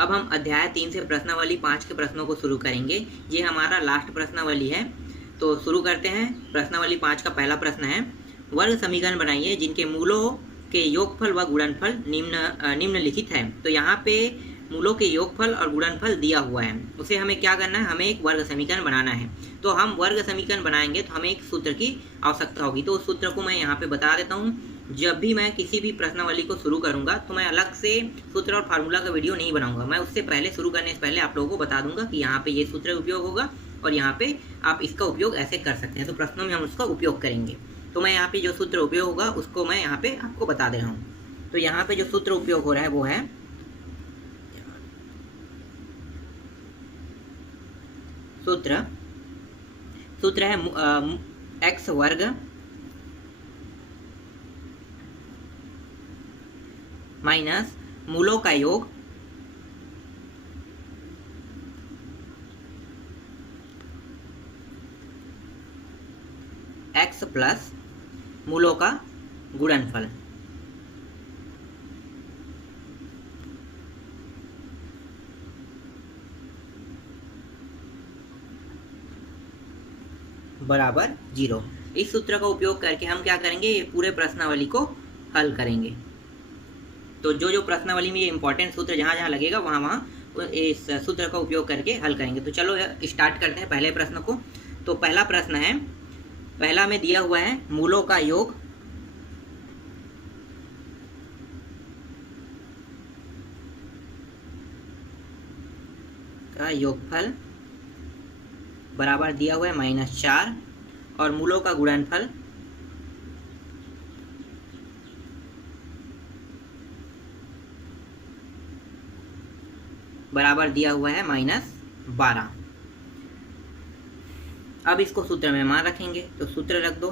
अब हम अध्याय 3 से प्रश्नावली 5 के प्रश्नों को शुरू करेंगे। ये हमारा लास्ट प्रश्नावली है, तो शुरू करते हैं। प्रश्नावली 5 का पहला प्रश्न है, वर्ग समीकरण बनाइए जिनके मूलों के योगफल व गुणनफल निम्नलिखित है। तो यहाँ पे मूलों के योगफल और गुणनफल दिया हुआ है, उसे हमें क्या करना है, हमें एक वर्ग समीकरण बनाना है। तो हम वर्ग समीकरण बनाएंगे तो हमें एक सूत्र की आवश्यकता होगी। तो उस सूत्र को मैं यहाँ पे बता देता हूँ। जब भी मैं किसी भी प्रश्नावली को शुरू करूंगा तो मैं अलग से सूत्र और फार्मूला का वीडियो नहीं बनाऊंगा। मैं उससे पहले, शुरू करने से पहले आप लोगों को बता दूंगा कि यहाँ पे ये सूत्र उपयोग होगा और यहाँ पे आप इसका उपयोग ऐसे कर सकते हैं। तो प्रश्नों में हम उसका उपयोग करेंगे। तो मैं यहाँ पे जो सूत्र उपयोग होगा उसको मैं यहाँ पे आपको बता दे रहा हूँ। तो यहाँ पे जो सूत्र उपयोग हो रहा है वो है सूत्र है एक्स वर्ग माइनस मूलों का योग x प्लस मूलों का गुणनफल। बराबर 0। इस सूत्र का उपयोग करके हम क्या करेंगे, ये पूरे प्रश्नावली को हल करेंगे। तो जो जो प्रश्नावली में ये इंपॉर्टेंट सूत्र जहाँ जहाँ लगेगा वहाँ वहाँ इस सूत्र का उपयोग करके हल करेंगे। तो चलो स्टार्ट करते हैं पहले प्रश्न को। तो पहला प्रश्न है, पहला में दिया हुआ है मूलों का योग का योगफल बराबर दिया हुआ है -4 और मूलों का गुणनफल बराबर दिया हुआ है -12। अब इसको सूत्र में मान रखेंगे। तो सूत्र रख दो।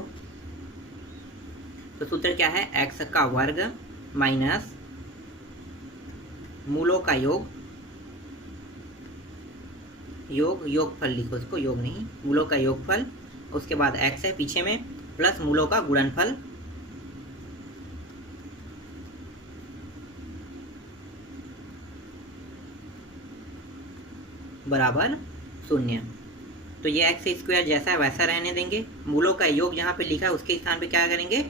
तो सूत्र क्या है, x का वर्ग माइनस मूलों का योगफल लिखो, इसको योग नहीं, मूलों का योगफल, उसके बाद x है पीछे में, प्लस मूलों का गुणनफल बराबर 0। तो ये एक्स स्क्वायर जैसा है वैसा रहने देंगे। मूलों का योग जहाँ पे लिखा है उसके स्थान पे क्या करेंगे,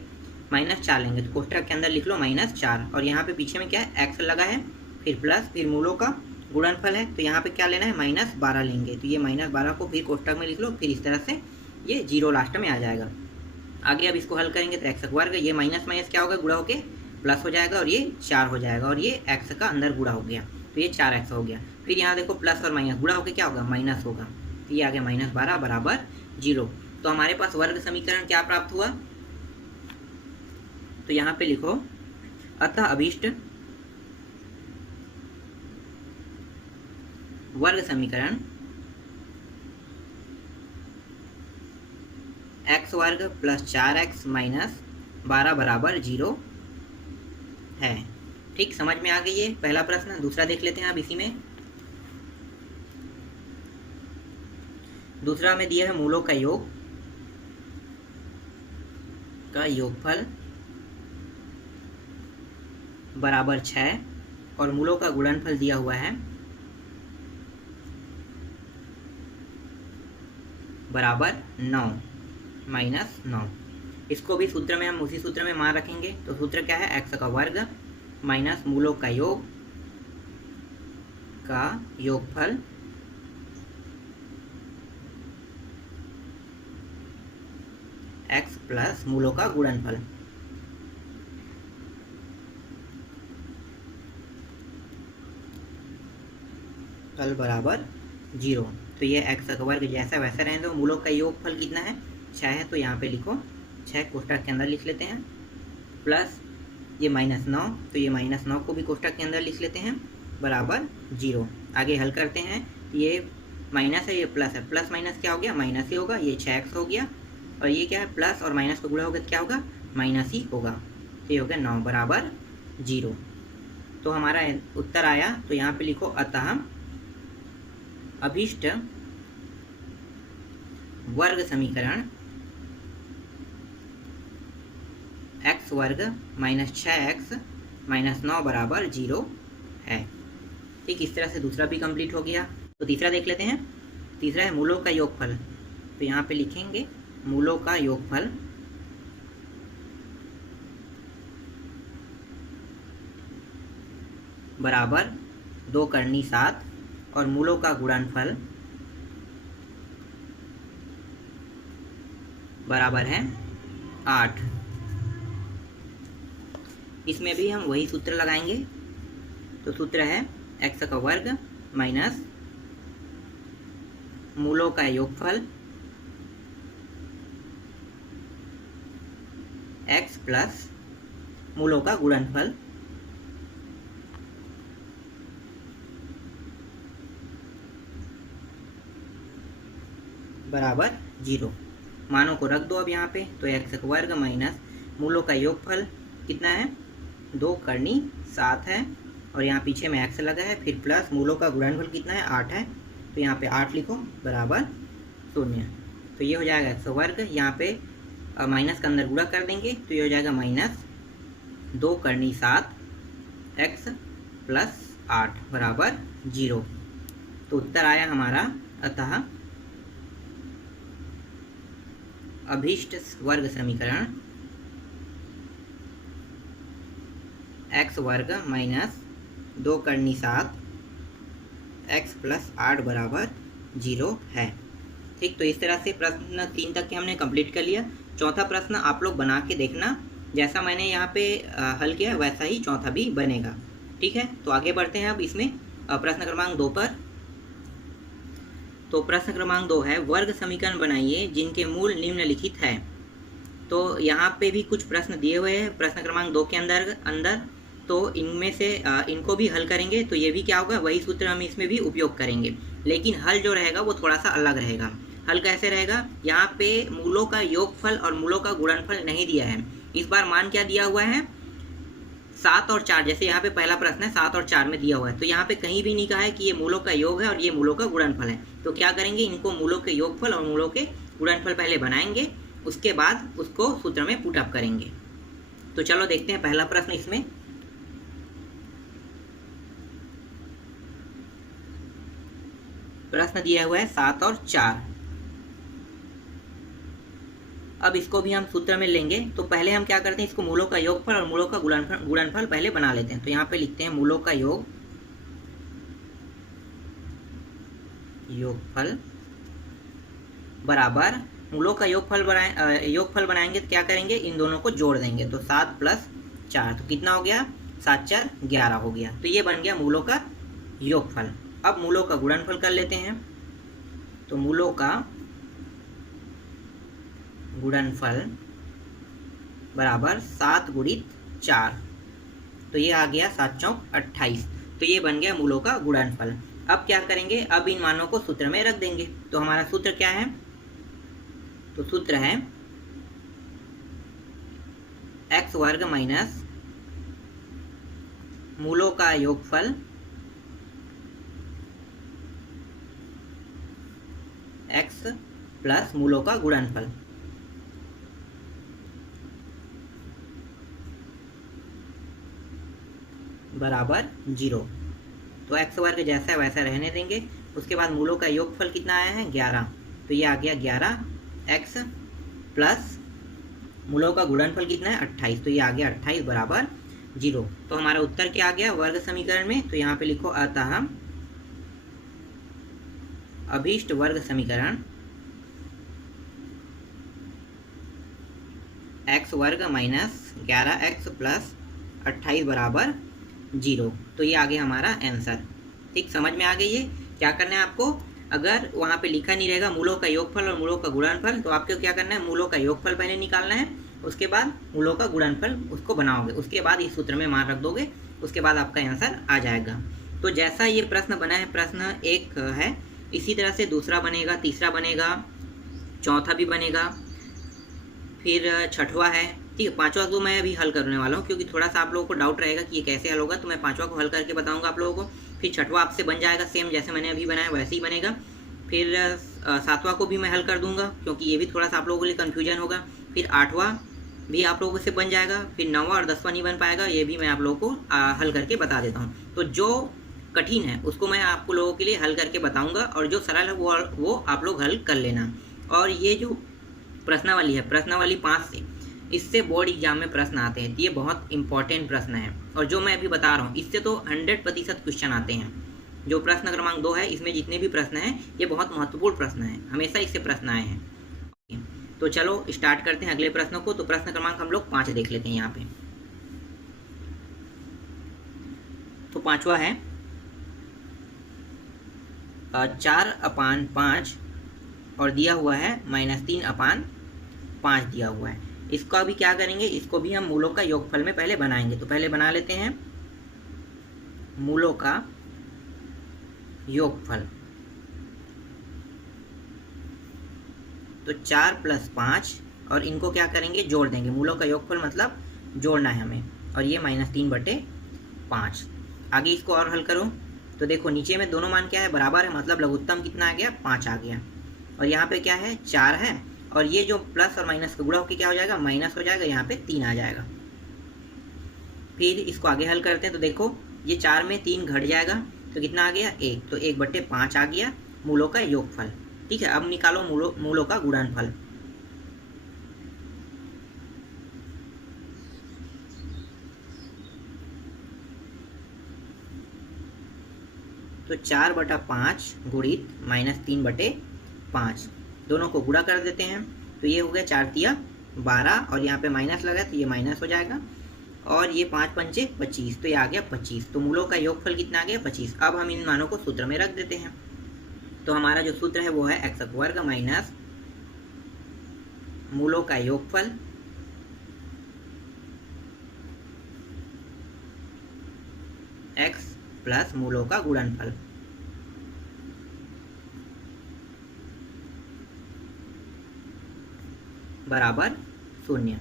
-4 लेंगे। तो कोष्ठक के अंदर लिख लो -4 और यहाँ पे पीछे में क्या है, एक्स लगा है, फिर प्लस, फिर मूलों का गुणनफल है। तो यहाँ पे क्या लेना है, -12 लेंगे। तो ये -12 को फिर कोष्ठक में लिख लो, फिर इस तरह से ये 0 लास्ट में आ जाएगा। आगे अब इसको हल करेंगे तो एक्स वर्ग, ये माइनस माइनस क्या होगा, गुणा होके प्लस हो जाएगा और ये 4 हो जाएगा और ये एक्स का अंदर गुणा हो गया, तो ये 4x हो गया। फिर यहाँ देखो प्लस और माइनस गुणा होकर क्या होगा, माइनस होगा। तो ये आ गया -12 बराबर 0। तो हमारे पास वर्ग समीकरण क्या प्राप्त हुआ, तो यहाँ पे लिखो, अतः अभीष्ट वर्ग समीकरण x वर्ग प्लस 4x माइनस 12 बराबर 0 है। ठीक, समझ में आ गई है पहला प्रश्न। दूसरा देख लेते हैं अब इसी में। दूसरा में दिया है मूलों का योगफल बराबर 6 और मूलों का गुणनफल दिया हुआ है बराबर 9 -9। इसको भी सूत्र में हम उसी सूत्र में मान रखेंगे। तो सूत्र क्या है, x का वर्ग माइनस मूलों का योगफल x प्लस मूलों का गुणनफल फल बराबर 0। तो ये x का वर्ग जैसा वैसा रहने दो। मूलों का योगफल कितना है, 6 है, तो यहाँ पे लिखो 6 कोष्ठक के अंदर लिख लेते हैं, प्लस ये -9, तो ये -9 को भी कोष्ठक के अंदर लिख लेते हैं बराबर 0। आगे हल करते हैं। ये माइनस है, ये प्लस है, प्लस माइनस क्या हो गया, माइनस ही होगा। ये 6x हो गया और ये क्या है, प्लस और माइनस को गुणा होगा तो क्या होगा, माइनस ही होगा। तो ये हो गया 9 बराबर 0। तो हमारा उत्तर आया। तो यहाँ पे लिखो, अतः अभीष्ट वर्ग समीकरण x वर्ग -6x -9 बराबर 0 है। ठीक, इस तरह से दूसरा भी कंप्लीट हो गया। तो तीसरा देख लेते हैं। तीसरा है मूलों का योगफल। तो यहाँ पे लिखेंगे मूलों का योगफल बराबर 2 करनी 7 और मूलों का गुणनफल बराबर है 8। इसमें भी हम वही सूत्र लगाएंगे। तो सूत्र है x का वर्ग माइनस मूलों का योगफल x प्लस मूलों का गुणनफल बराबर 0। मानों को रख दो अब यहाँ पे। तो x का वर्ग माइनस मूलों का योगफल कितना है 2 करनी 7 है और यहाँ पीछे में x लगा है, फिर प्लस मूलों का गुणनफल कितना है 8 है। तो यहाँ पे 8 लिखो बराबर 0। तो ये हो जाएगा x वर्ग, यहाँ पे माइनस का अंदर गुणा कर देंगे तो ये हो जाएगा माइनस 2 करनी 7 x प्लस 8 बराबर 0। तो उत्तर आया हमारा अतः अभीष्ट वर्ग समीकरण x वर्ग माइनस 2 करनी 7 x प्लस 8 बराबर 0 है। ठीक, तो इस तरह से प्रश्न 3 तक के हमने कंप्लीट कर लिया। चौथा प्रश्न आप लोग बना के देखना, जैसा मैंने यहाँ पे हल किया वैसा ही चौथा भी बनेगा। ठीक है, तो आगे बढ़ते हैं अब इसमें प्रश्न क्रमांक 2 पर। तो प्रश्न क्रमांक 2 है वर्ग समीकरण बनाइए जिनके मूल निम्नलिखित है। तो यहाँ पे भी कुछ प्रश्न दिए हुए हैं प्रश्न क्रमांक 2 के अंदर तो इनमें से इनको भी हल करेंगे। तो ये भी क्या होगा, वही सूत्र हम इसमें भी उपयोग करेंगे, लेकिन हल जो रहेगा वो थोड़ा सा अलग रहेगा। हल कैसे रहेगा, यहाँ पे मूलों का योगफल और मूलों का गुणनफल नहीं दिया है। इस बार मान क्या दिया हुआ है 7 और 4, जैसे यहाँ पे पहला प्रश्न है 7 और 4 में दिया हुआ है। तो यहाँ पे कहीं भी नहीं कहा है कि ये मूलों का योग है और ये मूलों का गुणनफल है। तो क्या करेंगे, इनको मूलों के योगफल और मूलों के गुणनफल पहले बनाएंगे, उसके बाद उसको सूत्र में पुट अप करेंगे। तो चलो देखते हैं पहला प्रश्न। इसमें प्रश्न दिया हुआ है 7 और 4। अब इसको भी हम सूत्र में लेंगे। तो पहले हम क्या करते हैं, इसको मूलों का योगफल और मूलों का गुणनफल पहले बना लेते हैं। तो यहाँ पे लिखते हैं मूलों का योगफल बराबर मूलों का योगफल बनाएंगे तो क्या करेंगे, इन दोनों को जोड़ देंगे। तो 7 प्लस 4 तो कितना हो गया 7 4 11 हो गया। तो ये बन गया मूलों का योगफल। अब मूलों का गुणनफल कर लेते हैं। तो मूलों का गुणनफल बराबर 7 गुणित 4, तो ये आ गया 7 चौक 28। तो ये बन गया मूलों का गुणनफल। अब क्या करेंगे, अब इन मानों को सूत्र में रख देंगे। तो हमारा सूत्र क्या है, तो सूत्र है x वर्ग माइनस मूलों का योगफल x प्लस मूलों का गुणनफल बराबर 0। तो x वर्ग जैसा है वैसा रहने देंगे। उसके बाद मूलों का योगफल कितना आया है 11, तो ये आ गया 11x प्लस मूलों का गुणनफल कितना है 28, तो ये आ गया 28 बराबर 0। तो हमारा उत्तर क्या आ गया वर्ग समीकरण में, तो यहाँ पे लिखो अतः अभीष्ट वर्ग समीकरण x वर्ग माइनस 11x प्लस 28 बराबर 0। तो ये आ गया हमारा आंसर। ठीक, समझ में आ गई है। क्या करना है आपको, अगर वहाँ पे लिखा नहीं रहेगा मूलों का योगफल और मूलों का गुणनफल, तो आपको क्या करना है, मूलों का योगफल पहले निकालना है, उसके बाद मूलों का गुणनफल उसको बनाओगे, उसके बाद इस सूत्र में मान रख दोगे, उसके बाद आपका आंसर आ जाएगा। तो जैसा ये प्रश्न बना है, प्रश्न 1 है, इसी तरह से दूसरा बनेगा, तीसरा बनेगा, चौथा भी बनेगा, फिर छठवां है। ठीक है, पांचवा को मैं अभी हल करने वाला हूँ, क्योंकि थोड़ा सा आप लोगों को डाउट रहेगा कि ये कैसे हल होगा, तो मैं पांचवा को हल करके बताऊंगा आप लोगों को। फिर छठवां आपसे बन जाएगा, सेम जैसे मैंने अभी बनाया वैसे ही बनेगा। फिर सातवां को भी मैं हल कर दूंगा, क्योंकि ये भी थोड़ा सा आप लोगों के लिए कन्फ्यूजन होगा। फिर आठवां भी आप लोगों से बन जाएगा। फिर 9वां और 10वां नहीं बन पाएगा, ये भी मैं आप लोगों को हल करके बता देता हूँ। तो जो कठिन है उसको मैं आपको लोगों के लिए हल करके बताऊंगा, और जो सरल है वो आप लोग हल कर लेना। और ये जो प्रश्नावली है, प्रश्नावली 5 से, इससे बोर्ड एग्जाम में प्रश्न आते हैं, तो ये बहुत इंपॉर्टेंट प्रश्न है। और जो मैं अभी बता रहा हूँ इससे तो 100% क्वेश्चन आते हैं। जो प्रश्न क्रमांक 2 है इसमें जितने भी प्रश्न हैं ये बहुत महत्वपूर्ण प्रश्न है, हमेशा इससे प्रश्न आए हैं। तो चलो स्टार्ट करते हैं अगले प्रश्नों को। तो प्रश्न क्रमांक हम लोग 5 देख लेते हैं यहाँ पे। तो 5वां है 4/5 और दिया हुआ है -3/5 दिया हुआ है। इसका भी क्या करेंगे, इसको भी हम मूलों का योगफल में पहले बनाएंगे। तो पहले बना लेते हैं मूलों का योगफल। तो 4 + 5 और इनको क्या करेंगे, जोड़ देंगे। मूलों का योगफल मतलब जोड़ना है हमें, और ये -3/5। आगे इसको और हल करो तो देखो नीचे में दोनों मान क्या है, बराबर है, मतलब लघुत्तम कितना आ गया, 5 आ गया। और यहाँ पे क्या है, 4 है, और ये जो प्लस और माइनस का गुणा होकर क्या हो जाएगा, माइनस हो जाएगा, यहाँ पे 3 आ जाएगा। फिर इसको आगे हल करते हैं तो देखो ये 4 में 3 घट जाएगा, तो कितना आ गया, 1। तो 1/5 आ गया मूलों का योगफल। ठीक है, अब निकालो मूलों का गुणनफल। तो 4/5 गुणित -3/5, दोनों को गुणा कर देते हैं। तो ये हो गया 4 तिया 12, और यहाँ पे माइनस लगा तो ये माइनस हो जाएगा, और ये 5 पंचे 25, तो ये आ गया 25। तो मूलों का योगफल कितना आ गया, 25। अब हम इन मानों को सूत्र में रख देते हैं। तो हमारा जो सूत्र है वो है x² माइनस मूलों का योगफल x प्लस मूलों का गुणनफल। बराबर 0।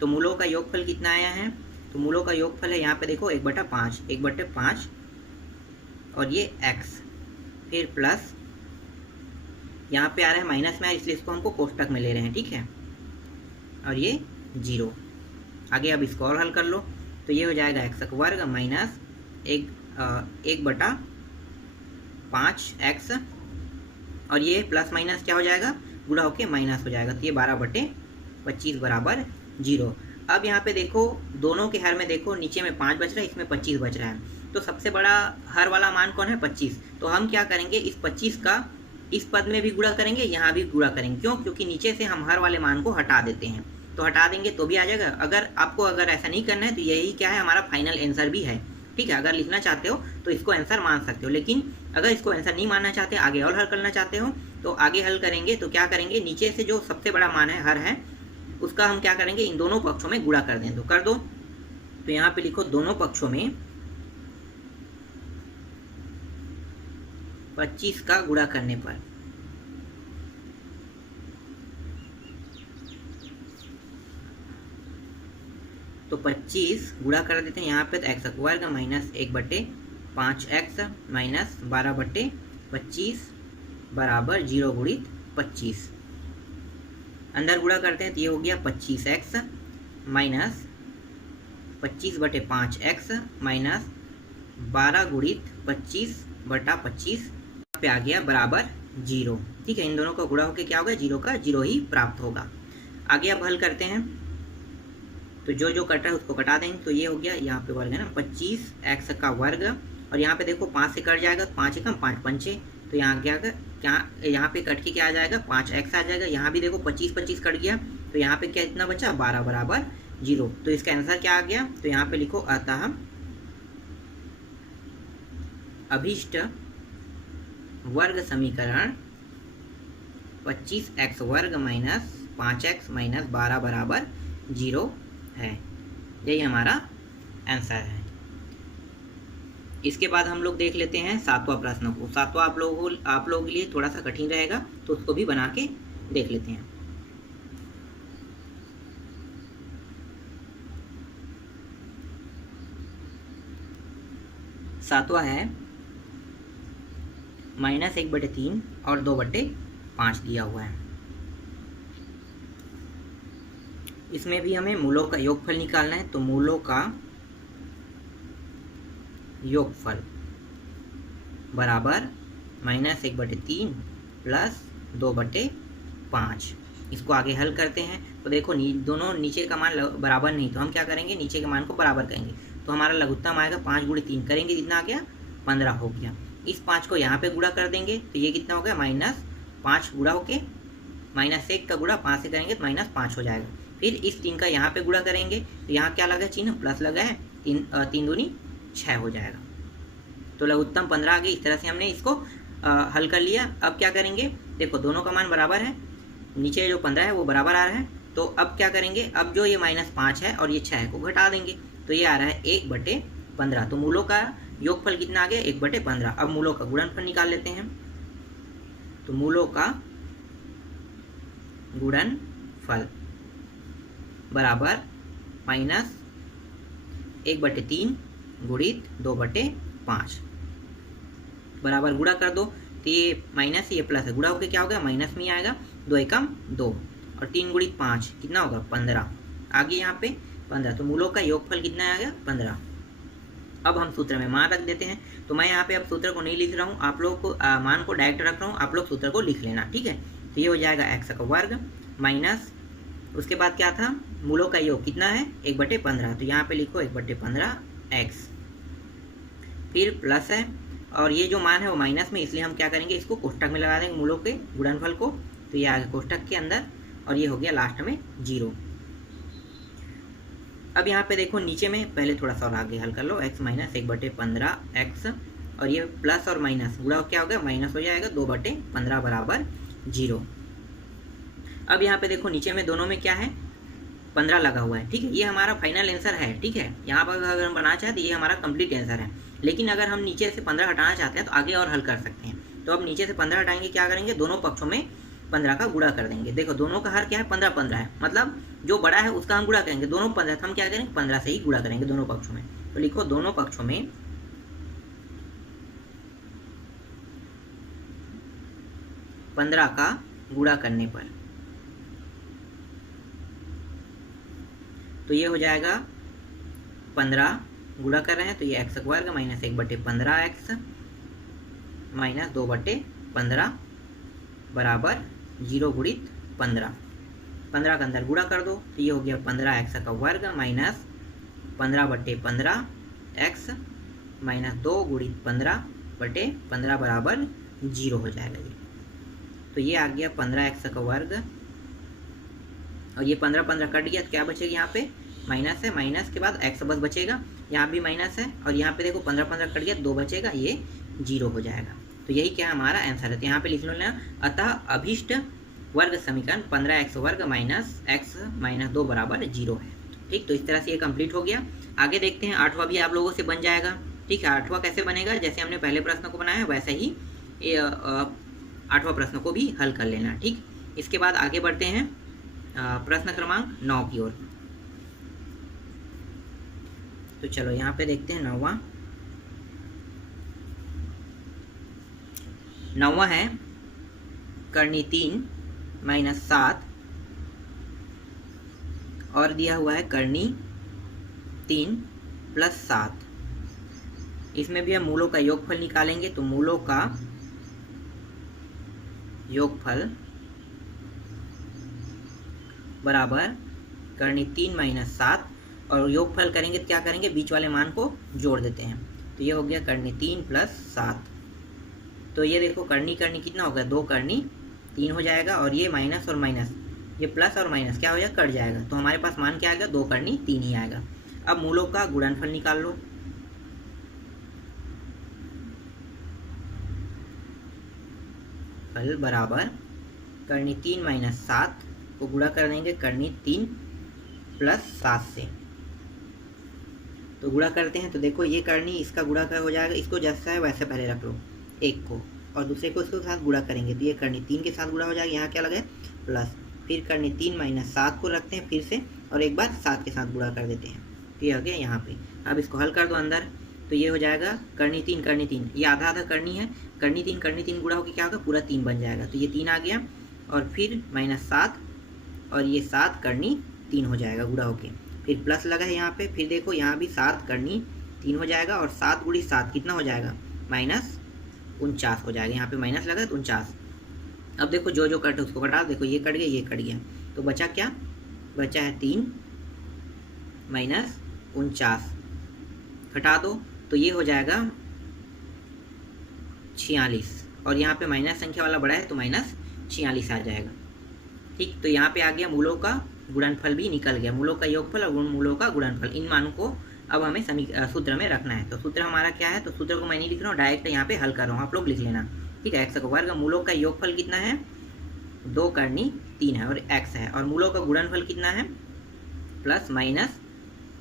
तो मूलों का योगफल कितना आया है, तो मूलों का योगफल है यहाँ पे देखो 1/5 और ये x, फिर प्लस यहाँ पे आ रहा है माइनस में, इसलिए इसको हमको कोष्टक में ले रहे हैं। ठीक है, और ये 0। आगे अब इसको और हल कर लो तो ये हो जाएगा x² माइनस 1/5x, और ये प्लस माइनस क्या हो जाएगा, गुणा होके माइनस हो जाएगा, तो ये 12/25 बराबर 0। अब यहाँ पे देखो दोनों के हर में देखो नीचे में 5 बच रहा है, इसमें 25 बच रहा है। तो सबसे बड़ा हर वाला मान कौन है, 25। तो हम क्या करेंगे, इस 25 का इस पद में भी गुणा करेंगे, यहाँ भी गुणा करेंगे। क्यों, क्योंकि नीचे से हम हर वाले मान को हटा देते हैं, तो हटा देंगे तो भी आ जाएगा। अगर ऐसा नहीं करना है तो यही क्या है, हमारा फाइनल आंसर भी है। ठीक है, अगर लिखना चाहते हो तो इसको आंसर मान सकते हो, लेकिन अगर इसको आंसर नहीं मानना चाहते, आगे और हल करना चाहते हो तो आगे हल करेंगे। तो क्या करेंगे, नीचे से जो सबसे बड़ा मान है, हर है, उसका हम क्या करेंगे, इन दोनों पक्षों में गुणा कर दें। तो कर दो, तो यहाँ पे लिखो दोनों पक्षों में 25 का गुणा करने पर तो 25 गुणा कर देते हैं यहाँ पे, तो x² माइनस 1/5x माइनस 12/25 बराबर 0 गुणित 25। अंदर गुणा करते हैं तो ये हो गया 25x माइनस 25/5x माइनस 12 गुणित 25/25 पे आ गया बराबर 0। ठीक है, इन दोनों का गुणा होकर क्या होगा, 0 का 0 ही प्राप्त होगा। आगे अब हल करते हैं तो जो जो कट रहा है उसको कटा देंगे। तो ये हो गया, यहाँ पे वर्ग है ना, 25x का वर्ग, और यहाँ पे देखो 5 से कट जाएगा, 5 एकम 5 पंचे, तो यहाँ क्या यहाँ पे कट के क्या आ जाएगा, 5x आ जाएगा। यहाँ भी देखो 25 कट गया, तो यहाँ पे क्या इतना बचा, 12 बराबर 0। तो इसका आंसर क्या आ गया, तो यहाँ पे लिखो अतः अभीष्ट वर्ग समीकरण 25x² माइनस 5x माइनस 12 बराबर 0 है। यही हमारा आंसर है। इसके बाद हम लोग देख लेते हैं 7वां प्रश्न को। 7वां आप लोगों के लिए थोड़ा सा कठिन रहेगा, तो उसको भी बना के देख लेते हैं। सातवां है -1/3 और 2/5 दिया हुआ है। इसमें भी हमें मूलों का योगफल निकालना है। तो मूलों का योगफल बराबर -1/3 प्लस 2/5। इसको आगे हल करते हैं तो देखो दोनों नीचे का मान बराबर नहीं, तो हम क्या करेंगे, नीचे के मान को बराबर करेंगे। तो हमारा लघुत्तम आएगा 5 × 3 करेंगे, कितना आ गया 15 हो गया। इस 5 को यहाँ पे गुणा कर देंगे तो ये कितना हो गया -5 गुणा होके -1 का गुणा 5 से करेंगे तो -5 हो जाएगा। फिर इस 3 का यहाँ पे गुणा करेंगे तो यहाँ क्या लगा चिन्ह, प्लस लगा है, 3 दूनी 6 हो जाएगा। तो लघुत्तम 15 आ गई। इस तरह से हमने इसको हल कर लिया। अब क्या करेंगे, देखो दोनों का मान बराबर है, नीचे जो 15 है वो बराबर आ रहा है। तो अब क्या करेंगे, अब जो ये -5 है और ये 6 को घटा देंगे तो ये आ रहा है 1/15। तो मूलों का योगफल कितना आ गया 1/15। अब मूलों का गुणनफल निकाल लेते हैं। तो मूलों का गुणनफल बराबर -1/3 गुणित 2/5 बराबर गुणा कर दो तो ये माइनस ये प्लस है, गुणा होकर क्या होगा माइनस में ही आएगा, 2 एकम 2 और 3 × 5 कितना होगा 15 आगे यहाँ पे 15। तो मूलों का योगफल कितना आएगा 15। अब हम सूत्र में मान रख देते हैं। तो मैं यहाँ पे अब सूत्र को नहीं लिख रहा हूँ, आप लोग को मान को डायरेक्ट रख रहा हूँ, आप लोग सूत्र को लिख लेना, ठीक है। तो ये हो जाएगा x का वर्ग माइनस, उसके बाद क्या था, मूलों का योग कितना है 1/15। तो यहाँ पे लिखो 1/15 x, फिर प्लस है और ये जो मान है वो माइनस में, इसलिए हम क्या करेंगे इसको कोष्टक में लगा देंगे मूलों के गुणनफल को। तो ये आ गया कोष्टक के अंदर और ये हो गया लास्ट में 0। अब यहाँ पे देखो नीचे में पहले थोड़ा सा और आगे हल कर लो, x - 1/15 x और ये प्लस और माइनस गुणा क्या हो गया माइनस हो जाएगा, 2/15 बराबर 0। अब यहाँ पे देखो नीचे में दोनों में क्या है 15 लगा हुआ है, ठीक है। ये हमारा फाइनल आंसर है, ठीक है। यहाँ पर अगर हम बनाना चाहें तो ये हमारा कंप्लीट आंसर है। लेकिन अगर हम नीचे से 15 हटाना चाहते हैं तो आगे और हल कर सकते हैं। तो अब नीचे से 15 हटाएंगे, क्या करेंगे दोनों पक्षों में 15 का गुणा कर देंगे। देखो दोनों का हर क्या है 15 है, मतलब जो बड़ा है उसका हम गुणा करेंगे, दोनों 15 हम क्या करेंगे 15 से ही गुणा करेंगे दोनों पक्षों में। तो लिखो दोनों पक्षों में 15 का गुणा करने पर तो ये हो जाएगा 15 गुणा कर रहे हैं तो ये x वर्ग माइनस 1/15 x माइनस 2/15 बराबर 0 गुणित 15। 15 का अंदर गुणा कर दो तो ये हो गया 15x का वर्ग माइनस 15/15 x माइनस 2 गुणित 15/15 बराबर 0 हो जाएगा ये। तो ये आ गया 15x का वर्ग और ये 15 कट गया तो क्या बचेगा यहाँ पे माइनस है, माइनस के बाद x बस बचेगा, यहाँ भी माइनस है और यहाँ पे देखो 15 कट गया 2 बचेगा, ये 0 हो जाएगा। तो यही क्या हमारा आंसर है। तो यहाँ पे लिख लो ना, अतः अभीष्ट वर्ग समीकरण 15x वर्ग माइनस x माइनस 2 बराबर 0 है, ठीक। तो इस तरह से ये कंप्लीट हो गया। आगे देखते हैं 8वां भी आप लोगों से बन जाएगा, ठीक है। 8वां कैसे बनेगा, जैसे हमने पहले प्रश्न को बनाया वैसे ही 8वां प्रश्न को भी हल कर लेना, ठीक। इसके बाद आगे बढ़ते हैं प्रश्न क्रमांक 9 की ओर। तो चलो यहाँ पे देखते हैं 9वां है करनी 3 - 7 और दिया हुआ है करनी 3 + 7। इसमें भी हम मूलों का योगफल निकालेंगे। तो मूलों का योगफल बराबर करनी 3 - 7 और योगफल करेंगे तो क्या करेंगे बीच वाले मान को जोड़ देते हैं। तो ये हो गया करनी 3 + 7। तो ये देखो करनी कितना होगा 2 करनी 3 हो जाएगा और ये माइनस और माइनस ये प्लस और माइनस क्या हो जाएगा कट जाएगा। तो हमारे पास मान क्या आएगा 2 करनी 3 ही आएगा। अब मूलों का गुणनफल निकाल लो। फल बराबर करनी 3 - 7 को गुणा कर देंगे करनी 3 + 7 से। तो गुणा करते हैं तो देखो ये करनी इसका गुणा क्या हो जाएगा, इसको जैसा है वैसे पहले रख लो एक को और दूसरे को इसके साथ गुणा करेंगे तो ये करनी 3 के साथ गुणा हो जाएगा, यहाँ क्या लगा है प्लस, फिर करनी 3 - 7 को रखते हैं फिर से और एक बार 7 के साथ गुणा कर देते हैं। तो ये हो गया यहाँ पे। अब इसको हल कर दो अंदर तो ये हो जाएगा करनी 3 ये आधा आधा करनी है, करनी 3 गुणा होकर क्या होगा पूरा 3 बन जाएगा। तो ये 3 आ गया और फिर -7 और ये 7 करनी 3 हो जाएगा गुणा होके, फिर प्लस लगा है यहाँ पे, फिर देखो यहाँ भी 7 करनी 3 हो जाएगा और 7 × 7 कितना हो जाएगा 49 हो जाएगा। यहाँ पे माइनस लगा तो 49। अब देखो जो जो कट उसको कटा, देखो ये कट गया, ये कट गया, तो बचा क्या, बचा है 3 माइनस 49, घटा दो तो ये हो जाएगा 46, और यहाँ पे माइनस संख्या वाला बड़ा है तो माइनस 46 आ जाएगा। ठीक, तो यहाँ पे आ गया मूलों का गुणनफल भी निकल गया, मूलों का योगफल और मूलों का गुणनफल। इन मानों को अब हमें सूत्र में रखना है। तो सूत्र हमारा क्या है, तो सूत्र को मैं नहीं लिख रहा हूँ, डायरेक्ट यहाँ पे हल कर रहा हूँ, आप लोग लिख लेना। ठीक है, एक्स का वर्ग, मूलों का योगफल कितना है, 2 करनी 3 है और एक्स है, और मूलों का गुणनफल कितना है, प्लस माइनस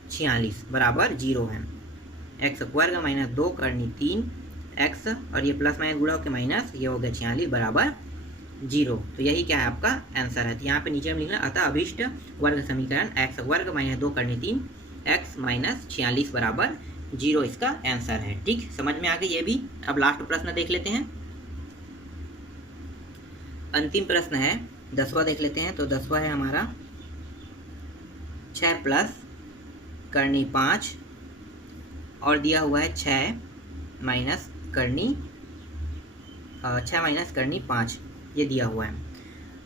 46 बराबर 0 है। एक्स वर्ग माइनस 2 करनी 3 एक्स, और ये प्लस माइनस गुणा होकर माइनस, ये हो गया 46 बराबर 0। तो यही क्या है आपका आंसर है। तो यहाँ पे नीचे में लिखना, अतः अभिष्ट वर्ग समीकरण एक्स वर्ग माइनस 2 करनी 3 एक्स माइनस 46 बराबर 0 इसका आंसर है। ठीक, समझ में आ गई ये भी। अब लास्ट प्रश्न देख लेते हैं, अंतिम प्रश्न है 10वां देख लेते हैं। तो 10वां है हमारा 6 प्लस करनी 5 और दिया हुआ है 6 माइनस करनी 5, ये दिया हुआ है।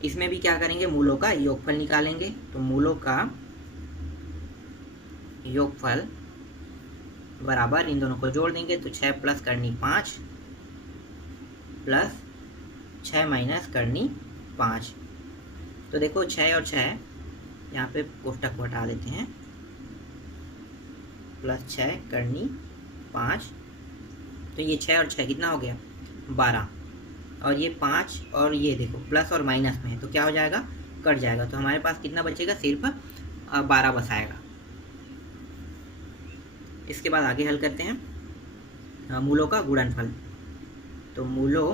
इसमें भी क्या करेंगे, मूलों का योगफल निकालेंगे। तो मूलों का योगफल बराबर इन दोनों को जोड़ देंगे, तो 6 प्लस करनी 5 प्लस 6 माइनस करनी 5। तो देखो 6 और 6 यहाँ पे कोष्टक को हटा देते हैं, प्लस 6 करनी 5, तो ये 6 और 6 कितना हो गया 12, और ये 5 और ये देखो प्लस और माइनस में है तो क्या हो जाएगा, कट जाएगा। तो हमारे पास कितना बचेगा, सिर्फ 12 बसाएगा। इसके बाद आगे हल करते हैं मूलों का गुणनफल। तो मूलों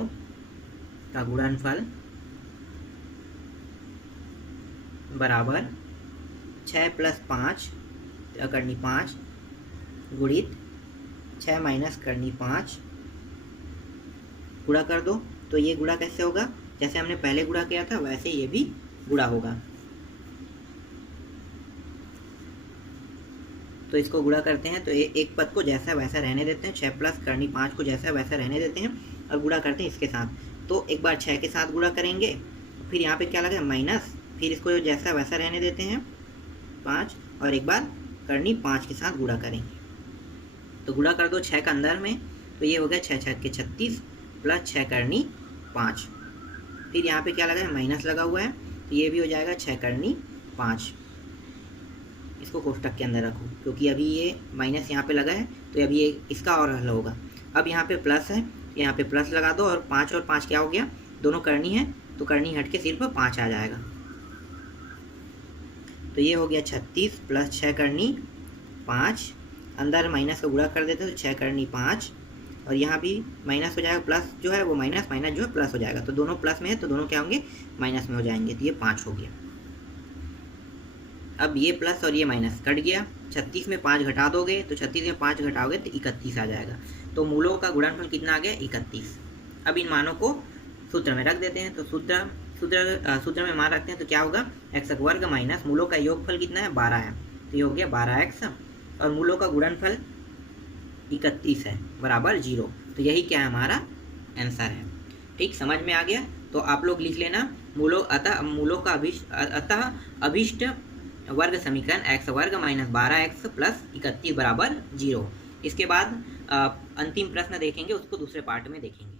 का गुणनफल बराबर 6 प्लस 5 करनी 5 गुणित 6 माइनस करनी 5, गुणा कर दो। तो ये गुणा कैसे होगा, जैसे हमने पहले गुणा किया था वैसे ये भी गुणा होगा। तो इसको गुणा करते हैं, तो एक पद को जैसा वैसा रहने देते हैं, 6 प्लस करनी 5 को जैसा वैसा रहने देते हैं और गुणा करते हैं इसके साथ। तो एक बार 6 के साथ गुणा करेंगे, फिर यहाँ पे क्या लगा माइनस, फिर इसको जैसा वैसा रहने देते हैं 5, और एक बार करनी 5 के साथ गुणा करेंगे। तो गुणा कर दो 6 का अंदर में, तो ये हो गया 6 6 के 36 प्लस 6 करनी 5, फिर यहाँ पे क्या लगा है माइनस लगा हुआ है, तो ये भी हो जाएगा 6 करनी 5। इसको कोष्टक के अंदर रखो क्योंकि अभी ये माइनस यहाँ पे लगा है, तो अभी ये इसका और हल होगा। अब यहाँ पे प्लस है, यहाँ पे प्लस लगा दो, और 5 और 5 क्या हो गया, दोनों करनी है, तो करनी हट के सिर्फ 5 आ जाएगा। तो ये हो गया 36 प्लस 6 करनी 5, अंदर माइनस का गुणा कर देते हैं तो 6 करनी 5, और यहाँ भी माइनस हो जाएगा, प्लस जो है वो माइनस, माइनस जो है प्लस हो जाएगा। तो दोनों प्लस में है तो दोनों क्या होंगे, माइनस में हो जाएंगे, तो ये 5 हो गया। अब ये प्लस और ये माइनस कट गया, 36 में 5 घटा दोगे तो 36 में 5 घटाओगे तो 31 आ जाएगा। तो मूलों का गुणनफल कितना आ गया, 31। अब इन मानों को सूत्र में रख देते हैं। तो सूत्र में मान रखते हैं तो क्या होगा, एक्स वर्ग माइनस मूलों का योगफल कितना है 12 है, तो ये हो गया 12x, और मूलों का गुणनफल 31 है बराबर 0। तो यही क्या है हमारा आंसर है। ठीक, समझ में आ गया। तो आप लोग लिख लेना मूलों का अभिष्ट वर्ग समीकरण एक्स वर्ग माइनस 12x प्लस 31 बराबर 0। इसके बाद अंतिम प्रश्न देखेंगे, उसको दूसरे पार्ट में देखेंगे।